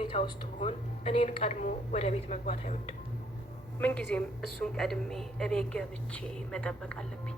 ሁኔታ ውስጥ ብሆን እኔን ቀድሞ ወደ ቤት መግባት አይወድም። ምንጊዜም እሱን ቀድሜ እቤት ገብቼ መጠበቅ አለብኝ።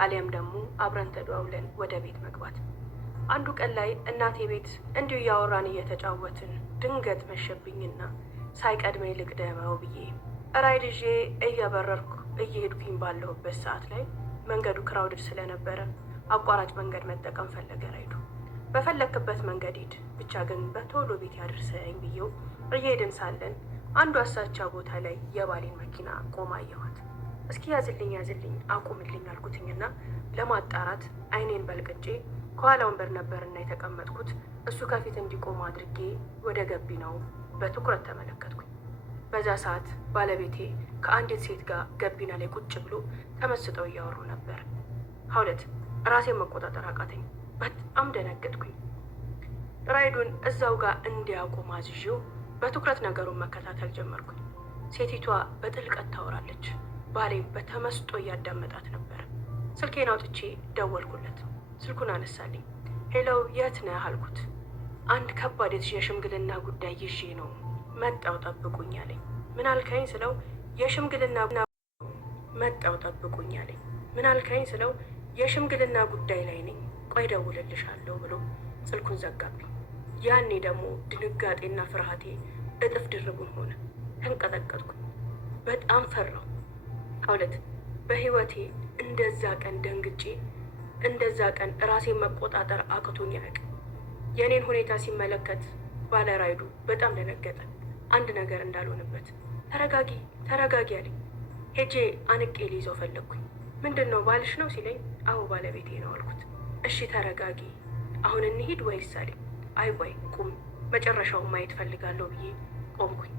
አሊያም ደግሞ አብረን ተደዋውለን ወደ ቤት መግባት። አንዱ ቀን ላይ እናቴ ቤት እንዲሁ እያወራን እየተጫወትን ድንገት መሸብኝና ሳይቀድመኝ ልቅደመው ብዬ ራይድ ይዤ እየበረርኩ እየሄድኩኝ ባለሁበት ሰዓት ላይ መንገዱ ክራውድድ ስለነበረ አቋራጭ መንገድ መጠቀም ፈለገ ራይዱ። በፈለክበት መንገድ ሂድ፣ ብቻ ግን በቶሎ ቤት ያደርሰኝ ብዬው እየሄድን ሳለን አንዱ አሳቻ ቦታ ላይ የባሌን መኪና ቆማ አየኋት። እስኪ ያዝልኝ አቁምልኝ አልኩትኝና ለማጣራት አይኔን በልቅጬ ከኋላ ወንበር ነበርና የተቀመጥኩት እሱ ከፊት እንዲቆም አድርጌ ወደ ገቢናው በትኩረት ተመለከትኩኝ። በዛ ሰዓት ባለቤቴ ከአንዲት ሴት ጋር ገቢና ላይ ቁጭ ብሎ ተመስጠው እያወሩ ነበር። ሀውለት ራሴን መቆጣጠር አቃተኝ። በጣም ደነገጥኩኝ። ራይዱን እዛው ጋር እንዲያቆም አዝዤው በትኩረት ነገሩን መከታተል ጀመርኩኝ። ሴቲቷ በጥልቀት ታወራለች። ባሌም በተመስጦ እያዳመጣት ነበር። ስልኬን አውጥቼ ደወልኩለት። ስልኩን አነሳልኝ። ሄለው የት ነህ አልኩት። አንድ ከባድ የሽምግልና ጉዳይ ይዤ ነው መጣው ጠብቁኝ አለኝ። ምን አልከኝ ስለው የሽምግልና ጉዳይ ላይ ነኝ፣ ቆይ እደውልልሻለሁ ብሎ ስልኩን ዘጋብኝ። ያኔ ደግሞ ድንጋጤና ፍርሃቴ እጥፍ ድርቡን ሆነ። ተንቀጠቀጥኩ። በጣም ፈራሁ። ሀውለት በህይወቴ እንደዛ ቀን ደንግጬ እንደዛ ቀን ራሴን መቆጣጠር አቅቶኝ ያውቅ። የኔን ሁኔታ ሲመለከት ባለ ራይዱ በጣም ደነገጠ። አንድ ነገር እንዳልሆነበት ተረጋጊ አለኝ። ሄጄ አንቄ ሊይዘው ፈለግኩኝ። ምንድን ነው ባልሽ ነው ሲለኝ አዎ ባለቤቴ ነው አልኩት። እሺ ተረጋጊ፣ አሁን እንሂድ ወይስ አለኝ። አይ ቆይ ቁም፣ መጨረሻውን ማየት ፈልጋለሁ ብዬ ቆምኩኝ።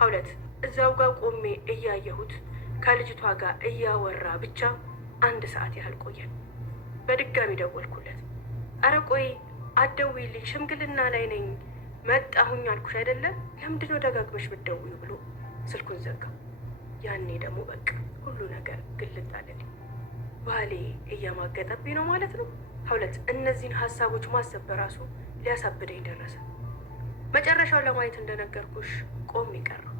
ሀውለት እዛው ጋር ቆሜ እያየሁት ከልጅቷ ጋር እያወራ ብቻ 1 ሰዓት ያህል ቆየን። በድጋሚ ደወልኩለት። አረ ቆይ አትደውይልኝ፣ ሽምግልና ላይ ነኝ፣ መጣሁኝ አልኩሽ አይደለም፣ ለምንድነው ደጋግመሽ ብትደውዩ ብሎ ስልኩን ዘጋ። ያኔ ደግሞ በቃ ሁሉ ነገር ግልጥ አለልኝ። ባሌ እያማገጠብኝ ነው ማለት ነው። ሀውለት እነዚህን ሀሳቦች ማሰብ በራሱ ሊያሳብደኝ ደረሰ። መጨረሻው ለማየት እንደነገርኩሽ ቆም ይቀረው።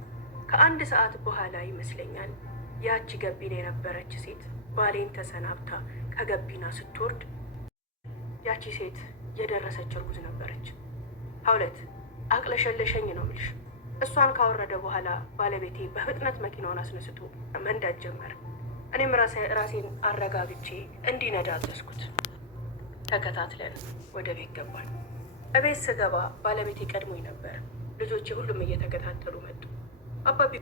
ከ1 ሰዓት በኋላ ይመስለኛል ያቺ ገቢና የነበረች ሴት ባሌን ተሰናብታ ከገቢና ስትወርድ፣ ያቺ ሴት የደረሰች እርጉዝ ነበረች። ሀውለት አቅለሸለሸኝ ነው ምልሽ። እሷን ካወረደ በኋላ ባለቤቴ በፍጥነት መኪናውን አስነስቶ መንዳት ጀመረ። እኔም ራሴን አረጋግቼ እንዲነዳ አዘዝኩት። ተከታትለን ወደ ቤት ገባን። እቤት ስገባ ባለቤቴ ቀድሞኝ ነበር። ልጆቼ ሁሉም እየተከታተሉ መጡ። አባቢ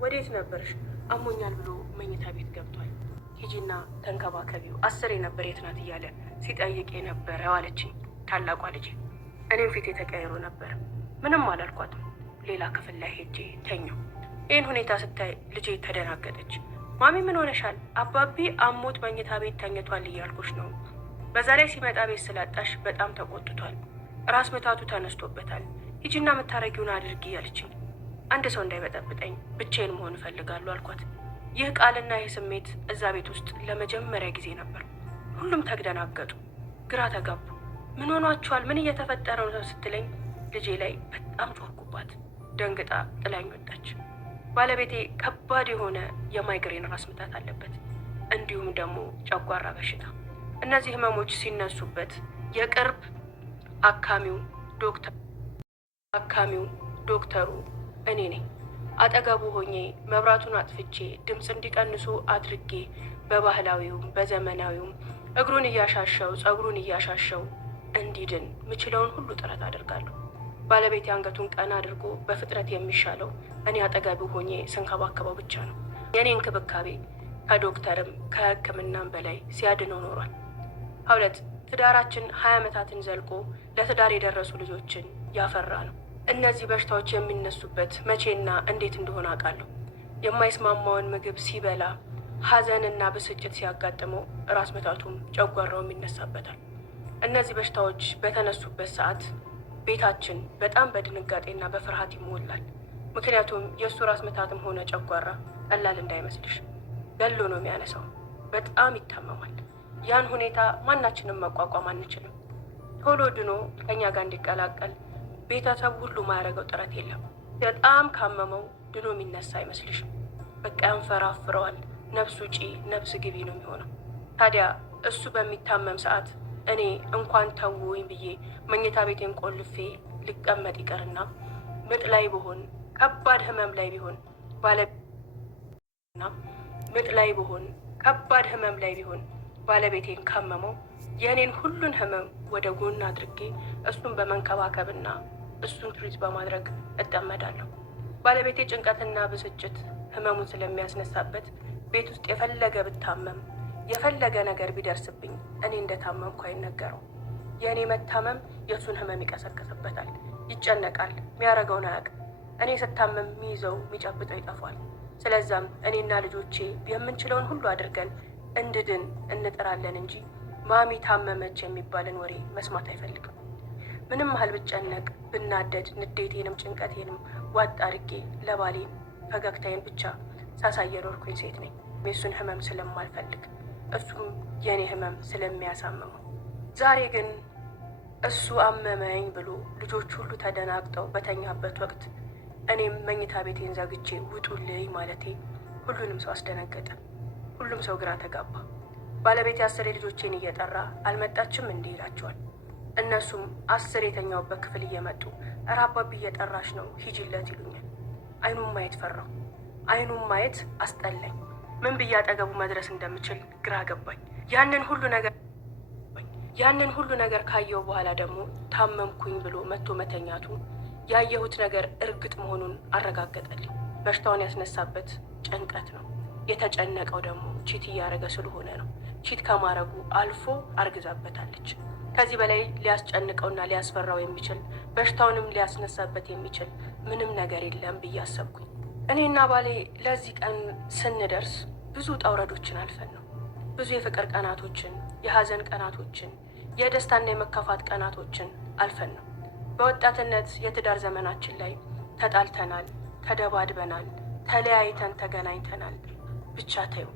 ወዴት ነበርሽ? አሞኛል ብሎ መኝታ ቤት ገብቷል። ሂጂና ተንከባከቢው፣ 10 ነበር የት ናት እያለ ሲጠይቅ የነበረው አለችኝ ታላቋ ልጄ። እኔም ፊቴ ተቀይሮ ነበር። ምንም አላልኳትም። ሌላ ክፍል ላይ ሄጄ ተኛው። ይህን ሁኔታ ስታይ ልጄ ተደናገጠች። ማሚ ምን ሆነሻል? አባቢ አሞት መኝታ ቤት ተኝቷል እያልኩሽ ነው። በዛ ላይ ሲመጣ ቤት ስላጣሽ በጣም ተቆጥቷል። ራስ ምታቱ ተነስቶበታል። ሂጂና የምታረጊውን አድርጊ አለችኝ። አንድ ሰው እንዳይበጠብጠኝ ብቻዬን መሆን እፈልጋለሁ አልኳት። ይህ ቃልና ይህ ስሜት እዛ ቤት ውስጥ ለመጀመሪያ ጊዜ ነበር። ሁሉም ተደናገጡ፣ ግራ ተጋቡ። ምን ሆኗችኋል? ምን እየተፈጠረ ነው ስትለኝ ልጄ ላይ በጣም ጮህኩባት። ደንግጣ ጥላኝ ወጣች። ባለቤቴ ከባድ የሆነ የማይግሬን ራስ ምታት አለበት፣ እንዲሁም ደግሞ ጨጓራ በሽታ። እነዚህ ህመሞች ሲነሱበት የቅርብ አካሚው ዶክተሩ እኔ ነኝ። አጠገቡ ሆኜ መብራቱን አጥፍቼ ድምፅ እንዲቀንሱ አድርጌ በባህላዊውም በዘመናዊውም እግሩን እያሻሸው ጸጉሩን እያሻሸው እንዲድን ምችለውን ሁሉ ጥረት አደርጋለሁ። ባለቤቴ አንገቱን ቀና አድርጎ በፍጥነት የሚሻለው እኔ አጠገቡ ሆኜ ስንከባከበው ብቻ ነው። የኔ እንክብካቤ ከዶክተርም ከሕክምናም በላይ ሲያድነው ኖሯል። ሀውለት ትዳራችን 20 ዓመታትን ዘልቆ ለትዳር የደረሱ ልጆችን ያፈራ ነው። እነዚህ በሽታዎች የሚነሱበት መቼና እንዴት እንደሆነ አውቃለሁ። የማይስማማውን ምግብ ሲበላ ሐዘንና ብስጭት ሲያጋጥመው ራስ ምታቱም ጨጓራውም ይነሳበታል። እነዚህ በሽታዎች በተነሱበት ሰዓት ቤታችን በጣም በድንጋጤና በፍርሃት ይሞላል። ምክንያቱም የእሱ ራስ ምታትም ሆነ ጨጓራ ቀላል እንዳይመስልሽ ገሎ ነው የሚያነሳው። በጣም ይታመማል። ያን ሁኔታ ማናችንም መቋቋም አንችልም። ቶሎ ድኖ ከኛ ጋር እንዲቀላቀል ቤተሰብ ሁሉ ማያደርገው ጥረት የለም። በጣም ካመመው ድኖ የሚነሳ አይመስልሽም? በቃ ያንፈራፍረዋል። ነፍስ ውጪ ነፍስ ግቢ ነው የሚሆነው። ታዲያ እሱ በሚታመም ሰዓት እኔ እንኳን ተውኝ ብዬ መኝታ ቤቴን ቆልፌ ልቀመጥ ይቀርና ምጥ ላይ ብሆን ከባድ ህመም ላይ ቢሆን ባለቤቴን ካመመው የእኔን ሁሉን ህመም ወደ ጎን አድርጌ እሱን በመንከባከብና እሱን ትሪት በማድረግ እጠመዳለሁ። ባለቤቴ ጭንቀትና ብስጭት ህመሙን ስለሚያስነሳበት ቤት ውስጥ የፈለገ ብታመም የፈለገ ነገር ቢደርስብኝ እኔ እንደታመምኩ አይነገረው። የእኔ መታመም የእሱን ህመም ይቀሰቅስበታል። ይጨነቃል። የሚያደርገውን አያውቅም። እኔ ስታመም የሚይዘው የሚጨብጠው ይጠፋል። ስለዛም እኔና ልጆቼ የምንችለውን ሁሉ አድርገን እንድድን እንጥራለን እንጂ ማሚ ታመመች የሚባልን ወሬ መስማት አይፈልግም። ምንም ያህል ብጨነቅ ብናደድ ንዴቴንም ጭንቀቴንም ዋጥ አድርጌ ለባሌ ፈገግታዬን ብቻ ሳሳየ ኖርኩኝ ሴት ነኝ። የእሱን ህመም ስለማልፈልግ እሱም የእኔ ህመም ስለሚያሳምመው። ዛሬ ግን እሱ አመመኝ ብሎ ልጆች ሁሉ ተደናግጠው በተኛበት ወቅት እኔም መኝታ ቤቴን ዘግቼ ውጡልኝ ማለቴ ሁሉንም ሰው አስደነገጠ። ሁሉም ሰው ግራ ተጋባ። ባለቤቴ 10 ልጆቼን እየጠራ አልመጣችም እንዲህ ይላቸዋል። እነሱም 10 የተኛውበት ክፍል እየመጡ እረ አባቢ እየጠራሽ ነው ሂጂለት ይሉኛል። አይኑን ማየት ፈራው። አይኑን ማየት አስጠላኝ። ምን ብዬ አጠገቡ መድረስ እንደምችል ግራ ገባኝ። ያንን ሁሉ ነገር ካየው በኋላ ደግሞ ታመምኩኝ ብሎ መጥቶ መተኛቱ ያየሁት ነገር እርግጥ መሆኑን አረጋገጠልኝ። በሽታውን ያስነሳበት ጭንቀት ነው። የተጨነቀው ደግሞ ቺት እያደረገ ስለሆነ ነው። ቺት ከማረጉ አልፎ አርግዛበታለች። ከዚህ በላይ ሊያስጨንቀውና ሊያስፈራው የሚችል በሽታውንም ሊያስነሳበት የሚችል ምንም ነገር የለም ብዬ አሰብኩኝ። እኔና ባሌ ለዚህ ቀን ስንደርስ ብዙ ውጣ ውረዶችን አልፈን ነው። ብዙ የፍቅር ቀናቶችን፣ የሀዘን ቀናቶችን፣ የደስታና የመከፋት ቀናቶችን አልፈን ነው። በወጣትነት የትዳር ዘመናችን ላይ ተጣልተናል፣ ተደባድበናል፣ ተለያይተን ተገናኝተናል። ብቻ ተዩ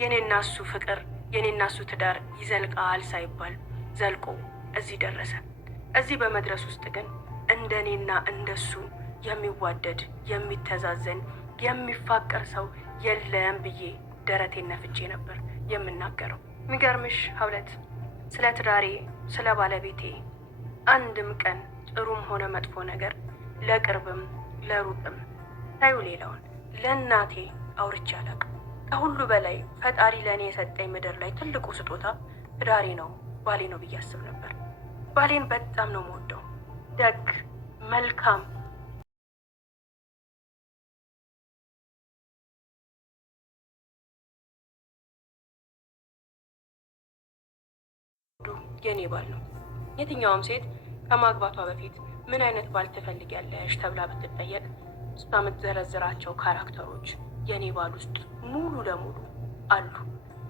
የኔና እሱ ፍቅር የኔና እሱ ትዳር ይዘልቃል ሳይባል ዘልቆ እዚህ ደረሰ። እዚህ በመድረስ ውስጥ ግን እንደኔና እንደሱ የሚዋደድ የሚተዛዘን የሚፋቀር ሰው የለም ብዬ ደረቴን ነፍቼ ነበር የምናገረው። የሚገርምሽ ሀብለት ስለ ትዳሬ ስለ ባለቤቴ አንድም ቀን ጥሩም ሆነ መጥፎ ነገር ለቅርብም ለሩቅም ታዩ ሌላውን ለእናቴ አውርቼ አላውቅም። ከሁሉ በላይ ፈጣሪ ለእኔ የሰጠኝ ምድር ላይ ትልቁ ስጦታ ትዳሬ ነው፣ ባሌ ነው ብዬ አስብ ነበር። ባሌን በጣም ነው የምወደው። ደግ፣ መልካም፣ የኔ ባል ነው። የትኛውም ሴት ከማግባቷ በፊት ምን አይነት ባል ትፈልጊያለሽ ተብላ ብትጠየቅ እሷ የምትዘረዝራቸው ካራክተሮች የኔ ባል ውስጥ ሙሉ ለሙሉ አሉ።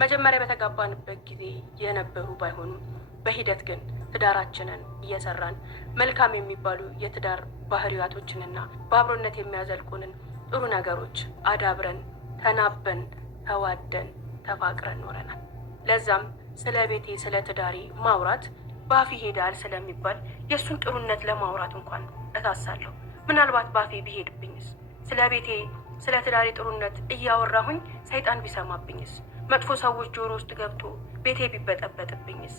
መጀመሪያ በተጋባንበት ጊዜ የነበሩ ባይሆኑም በሂደት ግን ትዳራችንን እየሰራን መልካም የሚባሉ የትዳር ባህሪያቶችንና በአብሮነት የሚያዘልቁንን ጥሩ ነገሮች አዳብረን ተናበን ተዋደን ተፋቅረን ኖረናል። ለዛም ስለ ቤቴ ስለ ትዳሬ ማውራት ባፌ ሄዳል ስለሚባል የእሱን ጥሩነት ለማውራት እንኳን እታሳለሁ። ምናልባት ባፌ ቢሄድብኝስ? ስለ ቤቴ ስለ ትዳሬ ጥሩነት እያወራሁኝ ሰይጣን ቢሰማብኝስ? መጥፎ ሰዎች ጆሮ ውስጥ ገብቶ ቤቴ ቢበጠበጥብኝስ?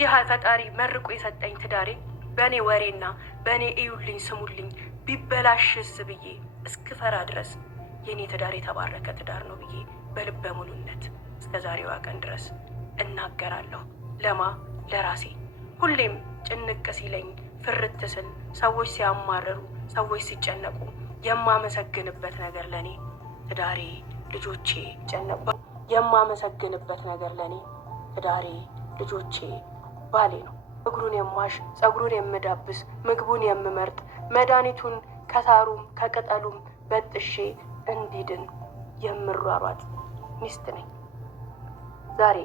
ይህ ፈጣሪ መርቆ የሰጠኝ ትዳሬ በእኔ ወሬና በእኔ እዩልኝ ስሙልኝ ቢበላሽስ ብዬ እስክፈራ ድረስ የእኔ ትዳር የተባረከ ትዳር ነው ብዬ በልበ ሙሉነት እስከ ዛሬዋ ቀን ድረስ እናገራለሁ። ለራሴ ሁሌም ጭንቅ ሲለኝ ፍርት ስል ሰዎች ሲያማርሩ ሰዎች ሲጨነቁ የማመሰግንበት ነገር ለኔ ትዳሬ ልጆቼ ጨነቁ የማመሰግንበት ነገር ለኔ ትዳሬ ልጆቼ ባሌ ነው። እግሩን የማሽ ጸጉሩን የምዳብስ ምግቡን የምመርጥ መድኃኒቱን ከሳሩም ከቅጠሉም በጥሼ እንዲድን የምሯሯጥ ሚስት ነኝ። ዛሬ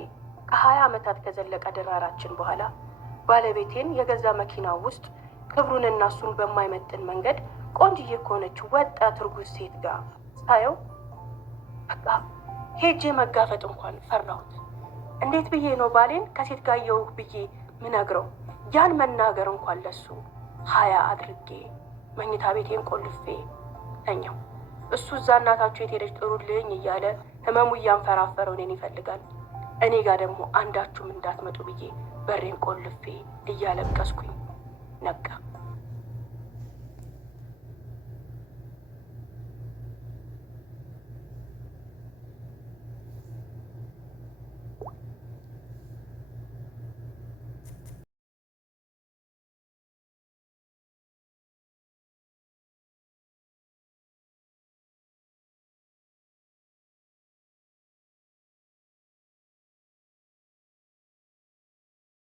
ከ20 ዓመታት ከዘለቀ ድራራችን በኋላ ባለቤቴን የገዛ መኪናው ውስጥ ክብሩንና እሱን በማይመጥን መንገድ ቆንጅዬ ከሆነች ወጣት እርጉዝ ሴት ጋር ሳየው በቃ ሄጄ መጋፈጥ እንኳን ፈራሁት። እንዴት ብዬ ነው ባሌን ከሴት ጋር የውህ ብዬ ምነግረው? ያን መናገር እንኳን ለሱ 20 አድርጌ መኝታ ቤቴን ቆልፌ ተኛው። እሱ እዛ እናታችሁ የት ሄደች ጥሩልኝ እያለ ህመሙ እያንፈራፈረው እኔን ይፈልጋል። እኔ ጋር ደግሞ አንዳችሁም እንዳትመጡ ብዬ በሬን ቆልፌ እያለቀስኩኝ ነጋ።